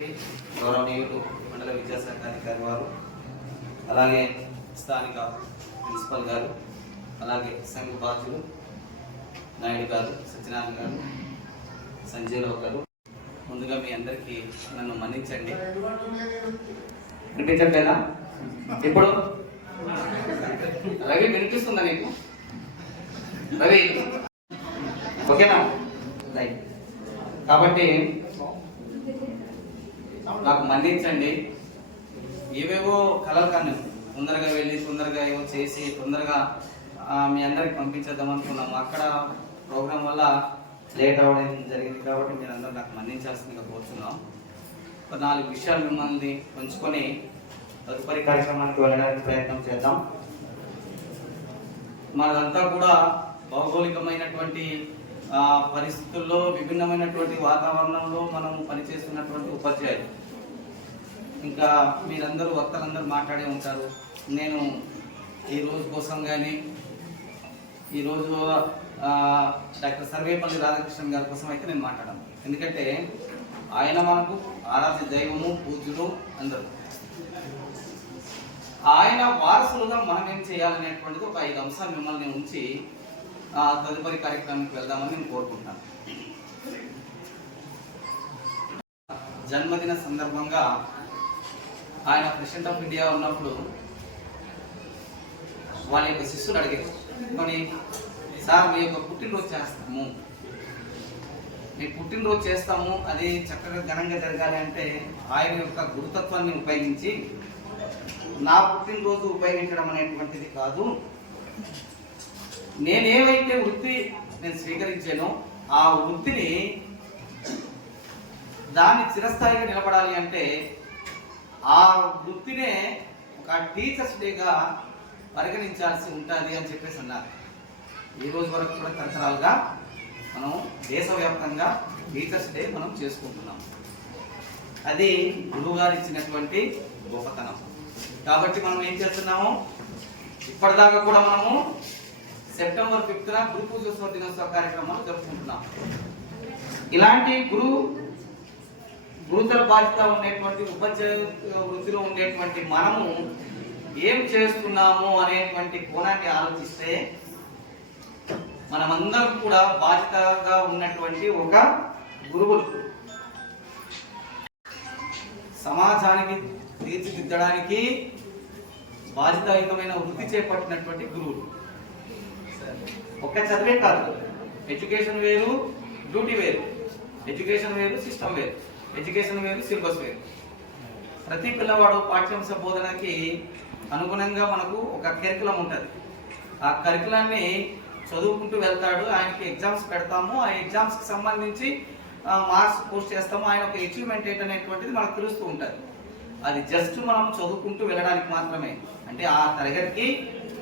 గౌరవనీయులు మండల విద్యాశాఖ అధికారి వారు, అలాగే స్థానిక ప్రిన్సిపల్ గారు, అలాగే సంఘ బాధ్యులు నాయుడు గారు, సత్యనారాయణ గారు, సంజయరావు గారు, ముందుగా మీ అందరికీ నన్ను మన్నించండి. వినిపించట్లేదా? ఇప్పుడు రవి వినిపిస్తుందా నీకు? రవి ఓకేనా? రైట్. కాబట్టి నాకు మన్నించండి. ఏవేవో కలలు కన్నా తొందరగా వెళ్ళి తొందరగా ఏవో చేసి తొందరగా మీ అందరికి పంపించేద్దాం అనుకున్నాము. అక్కడ ప్రోగ్రాం వల్ల లేట్ అవ్వడం జరిగింది. కాబట్టి మీరు అందరూ నాకు మన్నించాల్సిందిగా కోరుతున్నాం. ఒక 4 విషయాలు మిమ్మల్ని పంచుకొని తదుపరి కార్యక్రమానికి వెళ్ళడానికి ప్రయత్నం చేద్దాం. మనదంతా కూడా భౌగోళికమైనటువంటి పరిస్థితుల్లో, విభిన్నమైనటువంటి వాతావరణంలో మనం పనిచేస్తున్నటువంటి ఉపాధ్యాయులు. ఇంకా మీరందరూ వక్తలందరూ మాట్లాడే ఉంటారు. నేను ఈ రోజు కోసం కానీ ఈరోజు డాక్టర్ సర్వేపల్లి రాధాకృష్ణన్ గారి కోసం అయితే నేను మాట్లాడాను. ఎందుకంటే ఆయన మనకు ఆరాధ్య దైవము, పూజ్యులు అందరూ. ఆయన వారసులుగా మనం ఏం చేయాలనేటువంటిది ఒక 5 అంశాలు మిమ్మల్ని ఉంచి తదుపరి కార్యక్రమానికి వెళ్దామని నేను కోరుకుంటాను. జన్మదిన సందర్భంగా ఆయన ప్రెసిడెంట్ ఆఫ్ ఇండియా ఉన్నప్పుడు వాళ్ళ యొక్క శిష్యులు అడిగారు, కొన్ని సార్ మీ యొక్క పుట్టినరోజు చేస్తాము, మీ పుట్టినరోజు చేస్తాము, అది చక్కగా ఘనంగా జరగాలి అంటే ఆయన యొక్క గురుతత్వాన్ని ఉపయోగించి నా పుట్టినరోజు ఉపయోగించడం అనేటువంటిది కాదు, నేనేమైతే వృత్తి నేను స్వీకరించానో ఆ వృత్తిని దాన్ని చిరస్థాయిగా నిలబడాలి అంటే ఆ వృత్తినే ఒక టీచర్స్ డేగా పరిగణించాల్సి ఉంటుంది అని చెప్పేసి అన్నారు. ఈ రోజు వరకు కూడా తరతరాలుగా మనం దేశవ్యాప్తంగా టీచర్స్ డే మనం చేసుకుంటున్నాం. అది గురువు గారు ఇచ్చినటువంటి గొప్పతనం. కాబట్టి మనం ఏం చేస్తున్నాము, ఇప్పటిదాకా కూడా మనము సెప్టెంబర్ 5న గురు పూజోత్సవ దినోత్సవ కార్యక్రమాలు జరుపుకుంటున్నాం. ఇలాంటి గురుతర బాధ్యత ఉండేటువంటి ఉపాధ్యాయ వృత్తిలో ఉండేటువంటి మనము ఏం చేస్తున్నాము అనేటువంటి కోణాన్ని ఆలోచిస్తే మనమందరం కూడా బాధ్యతగా ఉన్నటువంటి ఒక గురువులు, సమాజానికి తీర్చిదిద్దడానికి బాధ్యతాయుతమైన వృత్తి చేపట్టినటువంటి గురువులు. ఒక్క చదివే కాదు, ఎడ్యుకేషన్ వేరు, డ్యూటీ వేరు, ఎడ్యుకేషన్ వేరు, సిస్టమ్ వేరు, ఎడ్యుకేషన్ వేరు, సిలబస్ వేరు. ప్రతి పిల్లవాడు పాఠ్యాంశ బోధనకి అనుగుణంగా మనకు ఒక కరికులం ఉంటుంది. ఆ కరికులాన్ని చదువుకుంటూ వెళ్తాడు. ఆయనకి ఎగ్జామ్స్ పెడతాము, ఆ ఎగ్జామ్స్కి సంబంధించి మార్క్స్ పోస్ట్ చేస్తాము. ఆయన ఒక అచీవ్మెంట్ ఏంటనేటువంటిది మనకు తెలుస్తూ ఉంటుంది. అది జస్ట్ మనం చదువుకుంటూ వెళ్ళడానికి మాత్రమే. అంటే ఆ తరగతికి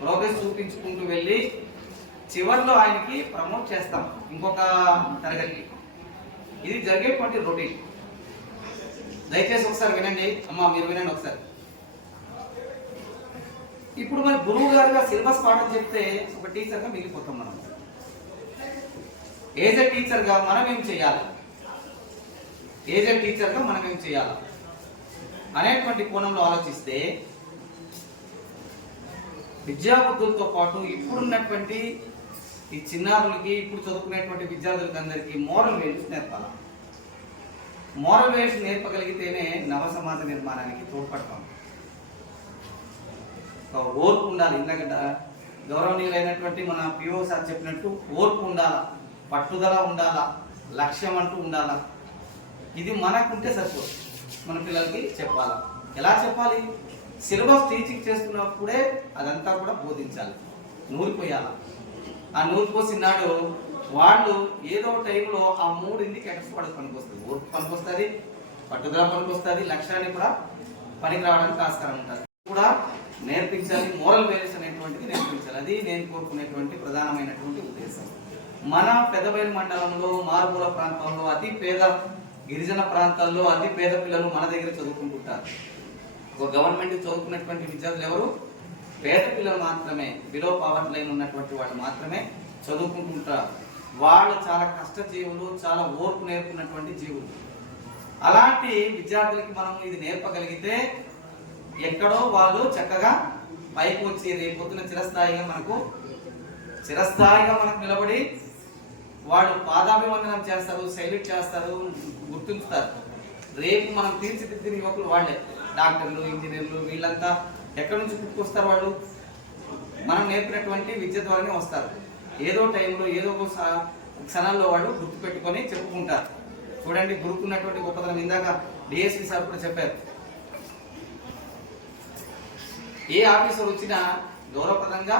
ప్రోగ్రెస్ చూపించుకుంటూ వెళ్ళి చివరిలో ఆయనకి ప్రమోట్ చేస్తాం ఇంకొక తరగతికి. ఇది జరిగేటువంటి రొటీన్. దయచేసి ఒకసారి వినండి అమ్మా, మీరు వినండి ఒకసారి. ఇప్పుడు మరి గురువు గారుగా సిలబస్ పాఠం చెప్తే ఒక టీచర్గా మిగిలిపోతాం మనం. ఏజ్ ఏ టీచర్గా మనం ఏం చేయాలి, ఏజ్ ఏ టీచర్గా మనం ఏం చేయాలి అనేటువంటి కోణంలో ఆలోచిస్తే విద్యాబుద్ధులతో పాటు ఇప్పుడున్నటువంటి ఈ చిన్నారులకి, ఇప్పుడు చదువుకునేటువంటి విద్యార్థులకి అందరికీ మోరల్ వాల్యూస్ నేర్పాలి. మోరల్ వాల్యూస్ నేర్పగలిగితేనే నవ సమాజ నిర్మాణానికి తోడ్పడతాం. ఓర్పు ఉండాలి. ఇందాక గౌరవనీయులైనటువంటి మన పిఓ సార్ చెప్పినట్టు ఓర్పు ఉండాలా, పట్టుదల ఉండాలా, లక్ష్యం అంటూ ఉండాలా. ఇది మనకుంటే సరిపోదు, మన పిల్లలకి చెప్పాలా. ఎలా చెప్పాలి? సిలబస్ టీచింగ్ చేస్తున్నప్పుడే అదంతా కూడా బోధించాలి, నూరిపోయాల. ఆ నూరిపోసినాడు వాళ్ళు ఏదో టైంలో ఆ 3 ఇండికేటర్స్ వాడికి పనికొస్తుంది. ఓర్పు పనికొస్తుంది, పట్టుదల పనికొస్తుంది, లక్ష్యాన్ని కూడా పనికి రావడానికి ఆస్కారం ఉంటుంది. కూడా నేర్పించాలి, మోరల్ వాల్యూస్ అనేటువంటిది నేర్పించాలి. అది నేను కోరుకునేటువంటి ప్రధానమైనటువంటి ఉద్దేశం. మన పెదబయలు మండలంలో, మారుమూల ప్రాంతంలో, అతి పేద గిరిజన ప్రాంతాల్లో అతి పేద పిల్లలు మన దగ్గర చదువుకుంటుంటారు. ఒక గవర్నమెంట్ చదువుకున్నటువంటి విద్యార్థులు ఎవరు? పేద పిల్లలు మాత్రమే, బిలో పవర్టీ లైన్ ఉన్నటువంటి వాళ్ళు మాత్రమే చదువుకుంటుంటారు. వాళ్ళు చాలా కష్టజీవులు, చాలా ఓర్పు నేర్పుకున్నటువంటి జీవులు. అలాంటి విద్యార్థులకి మనం ఇది నేర్పగలిగితే ఎక్కడో వాళ్ళు చక్కగా పైకి వచ్చి రేపొద్దున చిరస్థాయిగా మనకు నిలబడి వాళ్ళు పాదాభివందనం చేస్తారు, సైల్యూట్ చేస్తారు, గుర్తుంచుతారు. రేపు మనం తీర్చిదిద్దిన యువకులు వాళ్ళే. డాక్టర్లు, ఇంజనీర్లు వీళ్ళంతా ఎక్కడి నుంచి పుట్టుకొస్తారు? వాళ్ళు మనం నేర్పినటువంటి విద్య ద్వారానే వస్తారు. ఏదో టైంలో ఏదో ఒక క్షణాల్లో వాళ్ళు గుర్తుపెట్టుకొని చెప్పుకుంటారు. చూడండి, గురుకున్నటువంటి గొప్పతనం ఇందాక డిఎస్పీ సార్ కూడా చెప్పారు. ఏ ఆఫీసర్ వచ్చినా గౌరవప్రదంగా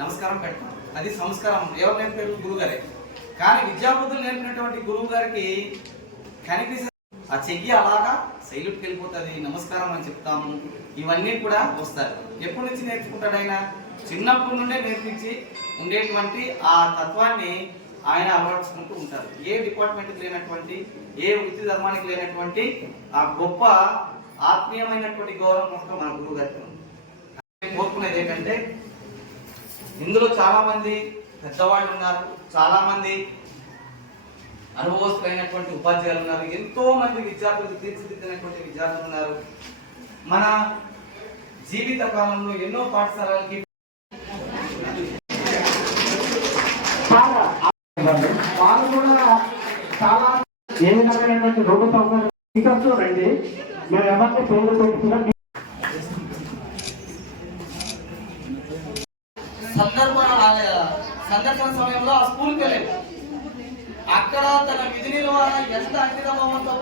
నమస్కారం పెడతాం. అది సంస్కారం. ఎవరు నేర్పారు? గురువు గారే. కానీ విద్యాబుద్ధులు నేర్పినటువంటి గురువు గారికి కనిపిస్తే ఆ చెయ్యి అలాగా సైలెంట్కి వెళ్ళిపోతుంది, నమస్కారం అని చెప్తాము. ఇవన్నీ కూడా వస్తారు. ఎప్పటి నుంచి నేర్చుకుంటాడు ఆయన? చిన్నప్పటి నుండే నేర్పించి ఉండేటువంటి ఆ తత్వాన్ని ఆయన అలవర్చుకుంటూ ఉంటారు. ఏ డిపార్ట్మెంట్కి లేనటువంటి, ఏ వృత్తి ధర్మానికి లేనటువంటి ఆ గొప్ప ఆత్మీయమైనటువంటి గౌరవం మొత్తం మన గురువు గారికి ఉంది. కోరుకునేది ఏంటంటే, ఇందులో చాలా మంది పెద్దవాళ్ళు ఉన్నారు, చాలా మంది అనుభవస్తులైనటువంటి ఉపాధ్యాయులు ఉన్నారు, ఎంతో మంది విద్యార్థులు తీర్చిదిద్దినటువంటి విద్యార్థులు ఉన్నారు. మన జీవిత కాలంలో ఎన్నో పాఠశాలలకి వాళ్ళు కూడా చాలా ఏ విధమైనటువంటి రోడ్డు సౌకర్యం రండి. మేము ఎవరికి పేరు పెట్టుకున్నా సందర్శన సమయంలో ఆ స్కూల్కి వెళ్ళాడు. అక్కడ తన విధి నిర్వహణ ఎంత అంకితభావంతో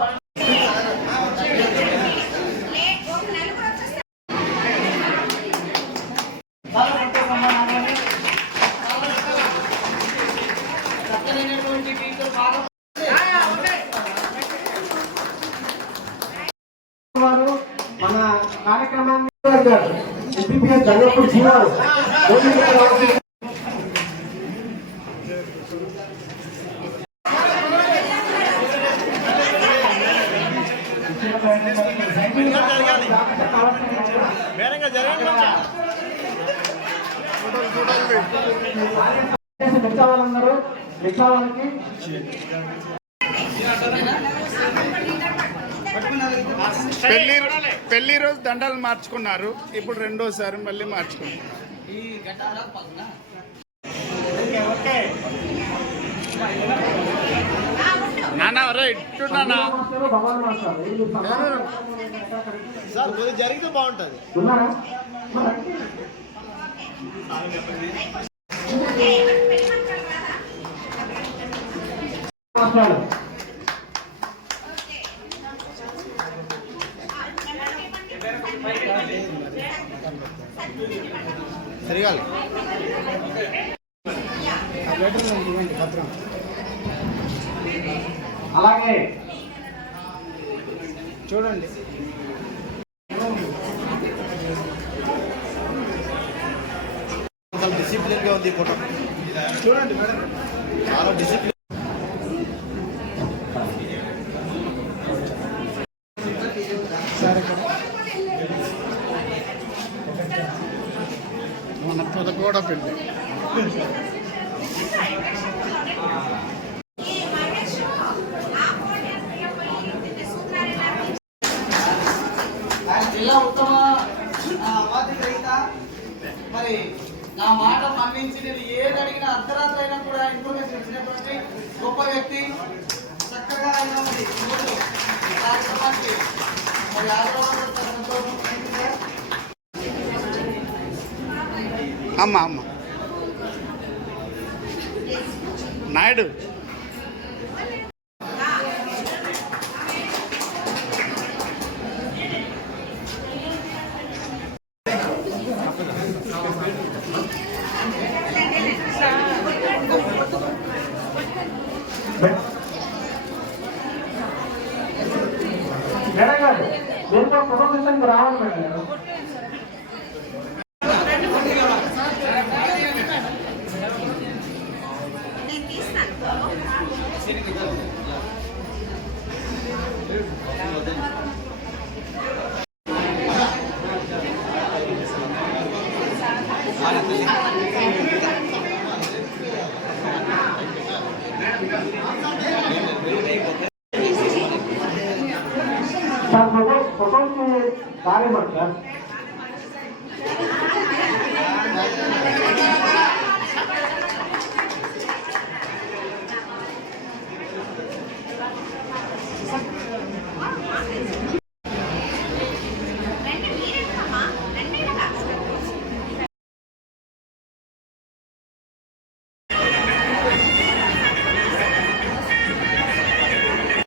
మన కార్యక్రమాన్ని జీవాలు మిగతా వాళ్ళందరూ మిగతా వాళ్ళకి పెళ్లి రోజు దండాలు మార్చుకున్నారు, ఇప్పుడు రెండోసారి మళ్ళీ మార్చుకున్నారు. నానా ఇట్టు నానా సార్ కొద్దిగా జరిగితే బాగుంటుంది. సరిగాలి పత్రం అలాగే చూడండి. డిసిప్లిన్ గా ఉంది ఫోటో చూడండి మేడం, చాలా డిసిప్లిన్. మన పొదగూడ పెళ్లి జిల్లా ఉత్తమ అవార్డు గ్రహీత. మరి నా మాట మన్నించి నేను ఏది అడిగినా అర్ధరాత్రి అయినా కూడా ఇన్ఫర్మేషన్ ఇచ్చినటువంటి గొప్ప వ్యక్తి. చక్కగా అయినా మరి కార్యక్రమానికి మరి అమ్మ నాయుడు మేడం గారు దీంతో ప్రొఫెషన్కి రావాలి మేడం గారు. ఒక్కొక్కటి కార్యపడు సార్